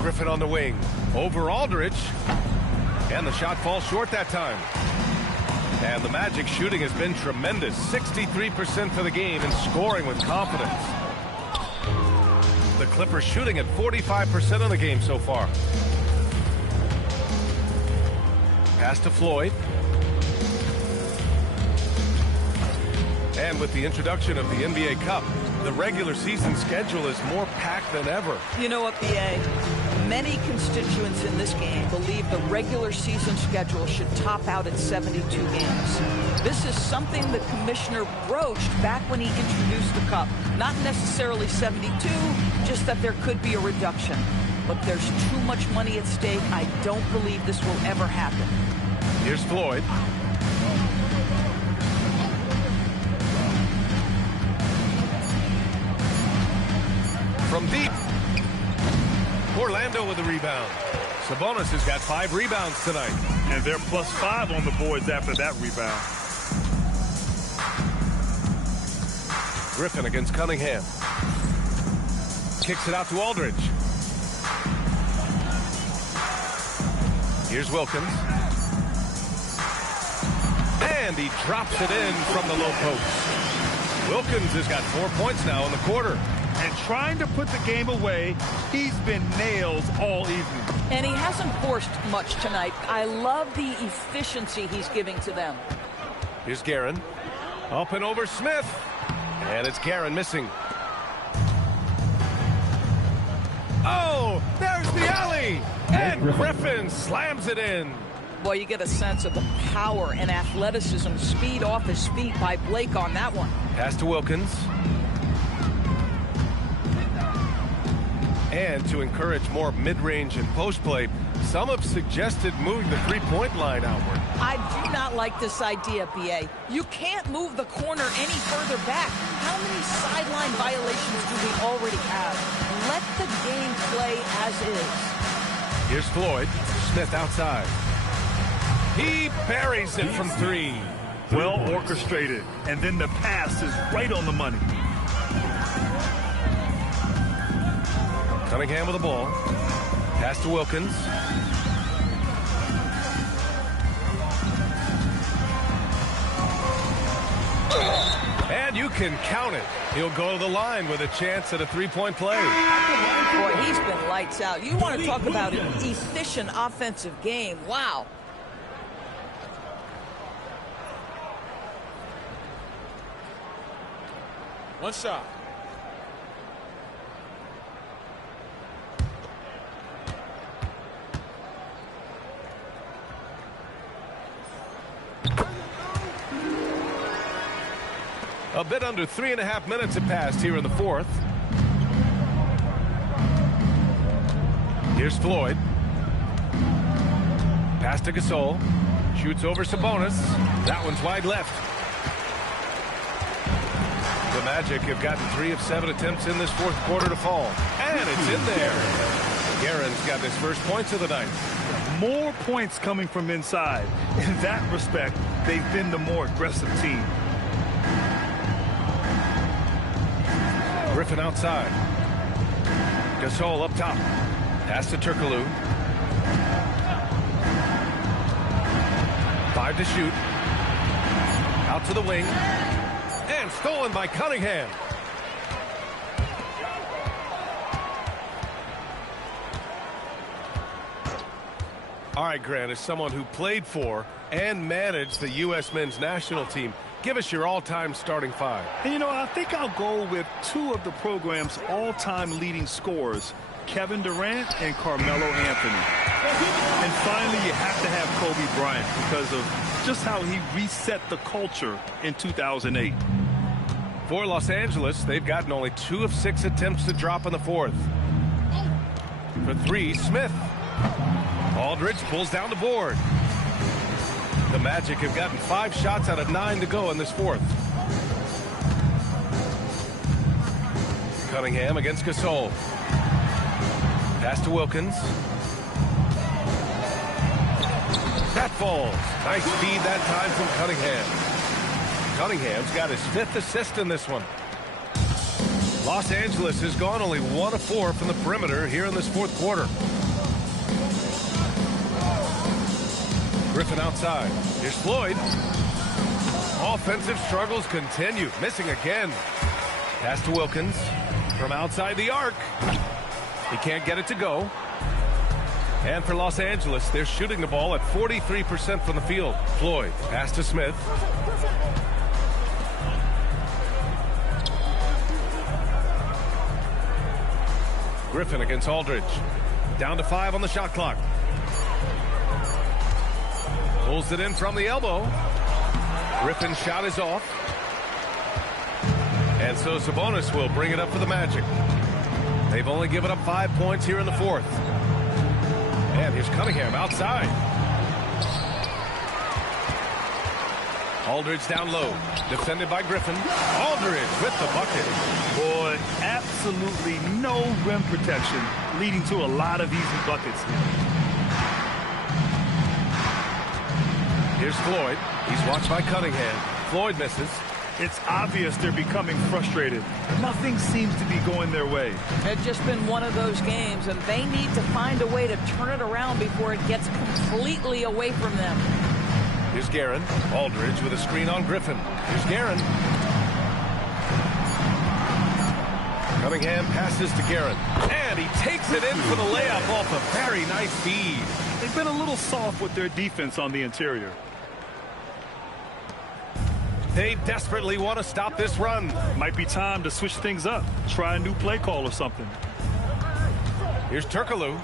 Griffin on the wing. Over Aldridge. And the shot falls short that time. And the Magic shooting has been tremendous. 63% for the game and scoring with confidence. The Clippers shooting at 45% of the game so far. Pass to Floyd. And with the introduction of the NBA Cup, the regular season schedule is more packed than ever. You know what, BA? Many constituents in this game believe the regular season schedule should top out at 72 games. This is something the commissioner broached back when he introduced the Cup. Not necessarily 72, just that there could be a reduction. But there's too much money at stake. I don't believe this will ever happen. Here's Floyd. From deep. Orlando with a rebound. Sabonis has got 5 rebounds tonight. And they're +5 on the boards after that rebound. Griffin against Cunningham. Kicks it out to Aldridge. Here's Wilkins. And he drops it in from the low post. Wilkins has got 4 points now in the quarter. And trying to put the game away, he's been nails all evening. And he hasn't forced much tonight. I love the efficiency he's giving to them. Here's Guerin. Up and over Smith. And it's Guerin missing. Oh, there's the alley. And Griffin slams it in. Boy, you get a sense of the power and athleticism, speed off his feet by Blake on that one. Pass to Wilkins. And to encourage more mid-range and post-play, some have suggested moving the three-point line outward. I do not like this idea, BA. You can't move the corner any further back. How many sideline violations do we already have? Let the game play as is. Here's Floyd. Smith outside. He buries it from 3. Well orchestrated. And then the pass is right on the money. Cunningham with the ball. Pass to Wilkins. And you can count it. He'll go to the line with a chance at a 3-point play. Boy, he's been lights out. You want to talk about an efficient offensive game. Wow. One shot. A bit under 3.5 minutes have passed here in the fourth. Here's Floyd. Pass to Gasol. Shoots over Sabonis. That one's wide left. The Magic have gotten 3 of 7 attempts in this fourth quarter to fall. And it's in there. Guerin's got his first points of the night. More points coming from inside. In that respect, they've been the more aggressive team. Griffin outside. Gasol up top. Pass to Turkoglu. 5 to shoot. Out to the wing. And stolen by Cunningham. All right, Grant, as someone who played for and managed the U.S. men's national team, give us your all-time starting 5. And, you know, I think I'll go with 2 of the program's all-time leading scorers, Kevin Durant and Carmelo Anthony. And finally, you have to have Kobe Bryant because of just how he reset the culture in 2008. For Los Angeles, they've gotten only 2 of 6 attempts to drop in the fourth. For 3, Smith. Aldridge pulls down the board. The Magic have gotten 5 shots out of 9 to go in this fourth. Cunningham against Gasol. Pass to Wilkins. That falls. Nice feed that time from Cunningham. Cunningham's got his 5th assist in this one. Los Angeles has gone only 1 of 4 from the perimeter here in this fourth quarter. Griffin outside. Here's Floyd. Offensive struggles continue. Missing again. Pass to Wilkins from outside the arc. He can't get it to go. And for Los Angeles, they're shooting the ball at 43% from the field. Floyd, pass to Smith. Griffin against Aldridge. Down to 5 on the shot clock. Pulls it in from the elbow. Griffin's shot is off. And so Sabonis will bring it up for the Magic. They've only given up 5 points here in the fourth. And here's Cunningham outside. Aldridge down low. Defended by Griffin. Aldridge with the bucket. Boy, absolutely no rim protection, leading to a lot of easy buckets here. Here's Floyd. He's watched by Cunningham. Floyd misses. It's obvious they're becoming frustrated. Nothing seems to be going their way. It's just been one of those games, and they need to find a way to turn it around before it gets completely away from them. Here's Guerin. Aldridge with a screen on Griffin. Here's Guerin. Cunningham passes to Guerin. And he takes it in for the layup off a very nice feed. They've been a little soft with their defense on the interior. They desperately want to stop this run. Might be time to switch things up. Try a new play call or something. Here's Turkoglu.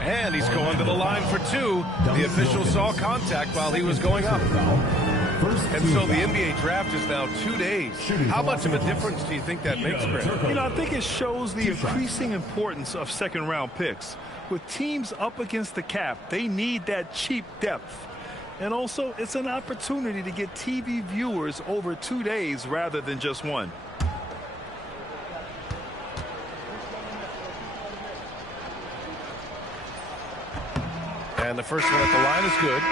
And he's going to the line for 2. The official saw contact while he was going up. And so the NBA draft is now 2 days. How much of a difference do you think that makes, Chris? You know, I think it shows the increasing importance of second-round picks. With teams up against the cap, they need that cheap depth. And also, it's an opportunity to get TV viewers over 2 days rather than just one. And the first one at the line is good.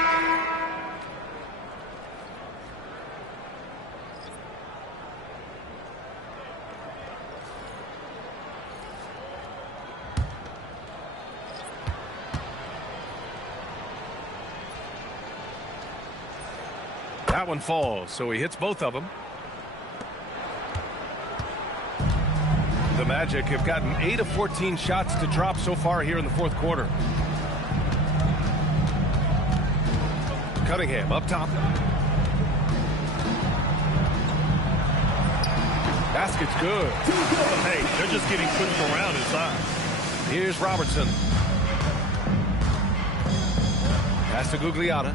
That one falls, so he hits both of them. The Magic have gotten 8 of 14 shots to drop so far here in the fourth quarter. Cunningham up top. Basket's good. Hey, they're just getting pushed around inside. Here's Robertson. Pass to Gugliotta.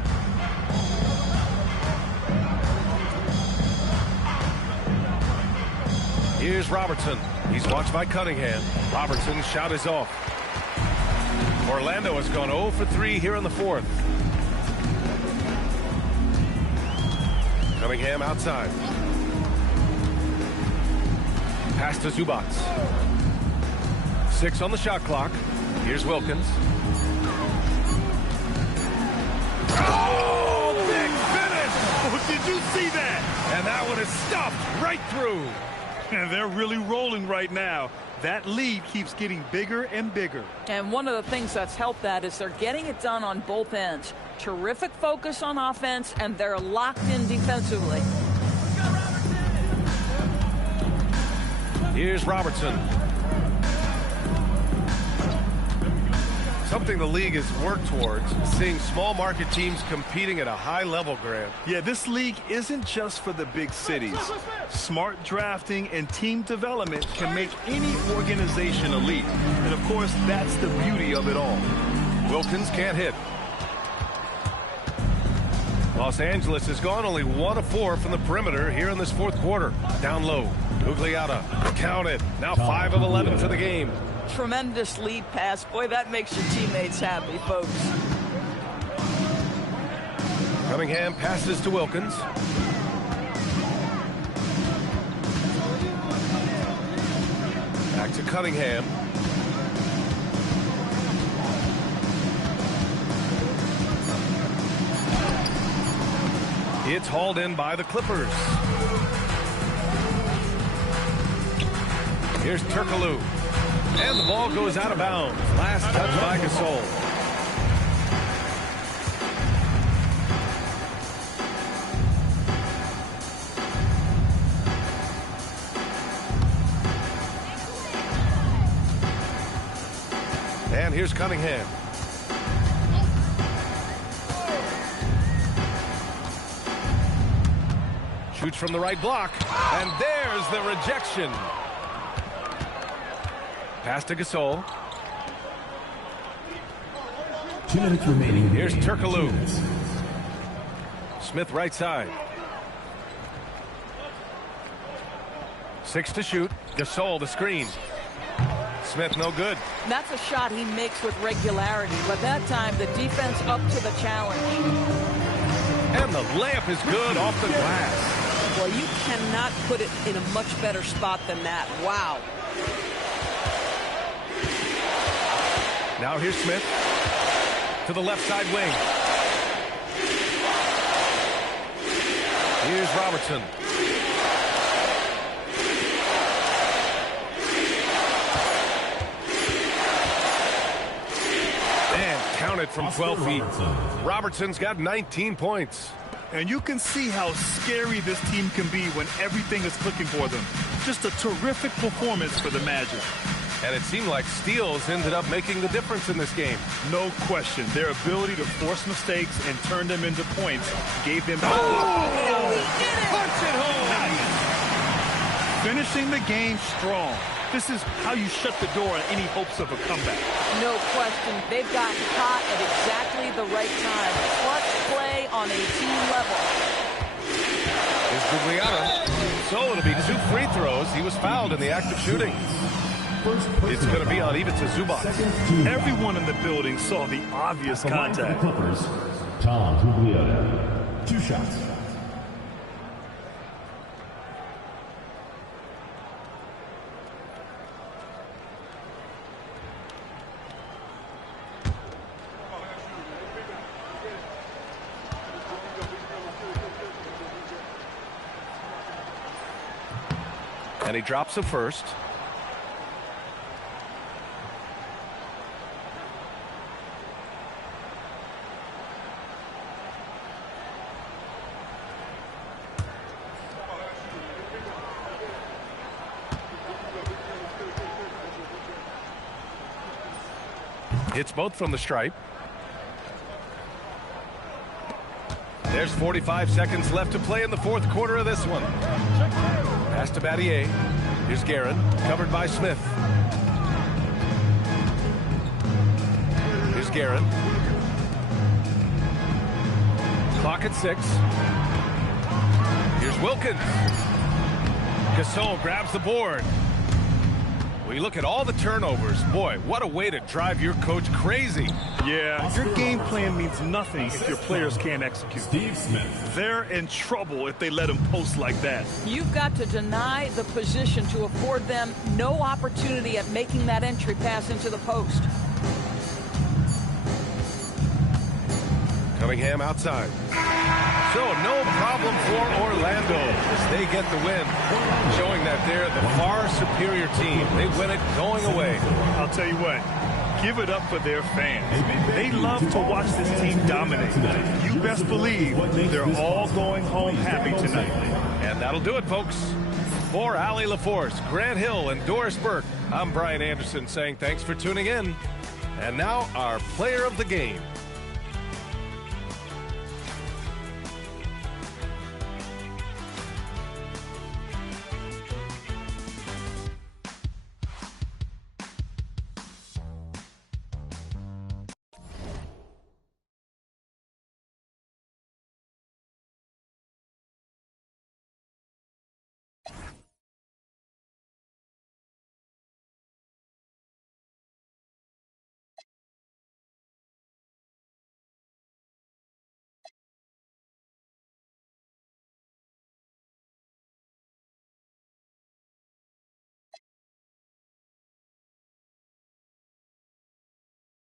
Here's Robertson. He's watched by Cunningham. Robertson's shot is off. Orlando has gone 0 for 3 here in the fourth. Cunningham outside. Pass to Zubac. 6 on the shot clock. Here's Wilkins. Oh, big finish! Oh, did you see that? And that one is stuffed right through. And they're really rolling right now. That lead keeps getting bigger and bigger. And one of the things that's helped that is they're getting it done on both ends. Terrific focus on offense, and they're locked in defensively. Here's Robertson. Something the league has worked towards, seeing small market teams competing at a high level, Grant. Yeah, this league isn't just for the big cities. Smart drafting and team development can make any organization elite. And of course, that's the beauty of it all. Wilkins can't hit. Los Angeles has gone only 1 of 4 from the perimeter here in this fourth quarter. Down low. Gugliotta. Counted. Now 5 of 11 for the game. Tremendous lead pass. Boy, that makes your teammates happy, folks. Cunningham passes to Wilkins. Back to Cunningham. It's hauled in by the Clippers. Here's Turkoglu. And the ball goes out of bounds. Last touch by Gasol. And here's Cunningham. Shoots from the right block. And there's the rejection. Pass to Gasol. 2 minutes remaining. Here's Turkoglu. Smith right side. 6 to shoot. Gasol the screen. Smith no good. That's a shot he makes with regularity, but that time the defense up to the challenge. And the layup is good off the glass. Well, you cannot put it in a much better spot than that. Wow. Now here's Smith to the left side wing. Here's Robertson. And counted from 12 feet. Robertson's got 19 points. And you can see how scary this team can be when everything is clicking for them. Just a terrific performance for the Magic. And it seemed like steals ended up making the difference in this game. No question. Their ability to force mistakes and turn them into points gave them... Oh, he did it! Punch it home! Nice. Finishing the game strong. This is how you shut the door on any hopes of a comeback. No question. They've gotten hot at exactly the right time. Clutch play on a team level. Here's Guglielmo. So it'll be 2 free throws. He was fouled in the act of shooting. It's going to be on Ivica Zubac. Everyone in the building saw the obvious contact. Clippers, Tom Guglielmo. 2 shots. And he drops a first. Hits both from the stripe. There's 45 seconds left to play in the 4th quarter of this one. Pass to Battier. Here's Guerin, covered by Smith. Here's Guerin. Clock at 6. Here's Wilkins. Gasol grabs the board. We look at all the turnovers. Boy, what a way to drive your coach crazy. Yeah, your game plan means nothing if your players can't execute. Steve Smith. They're in trouble if they let them post like that. You've got to deny the position to afford them no opportunity at making that entry pass into the post. Cunningham outside. So no problem for Orlando as they get the win, showing that they're the far superior team. They win it going away. I'll tell you what, give it up for their fans. They love to watch this team dominate. You best believe they're all going home happy tonight. And that'll do it, folks. For Allie LaForce, Grant Hill, and Doris Burke, I'm Brian Anderson saying thanks for tuning in. And now our player of the game.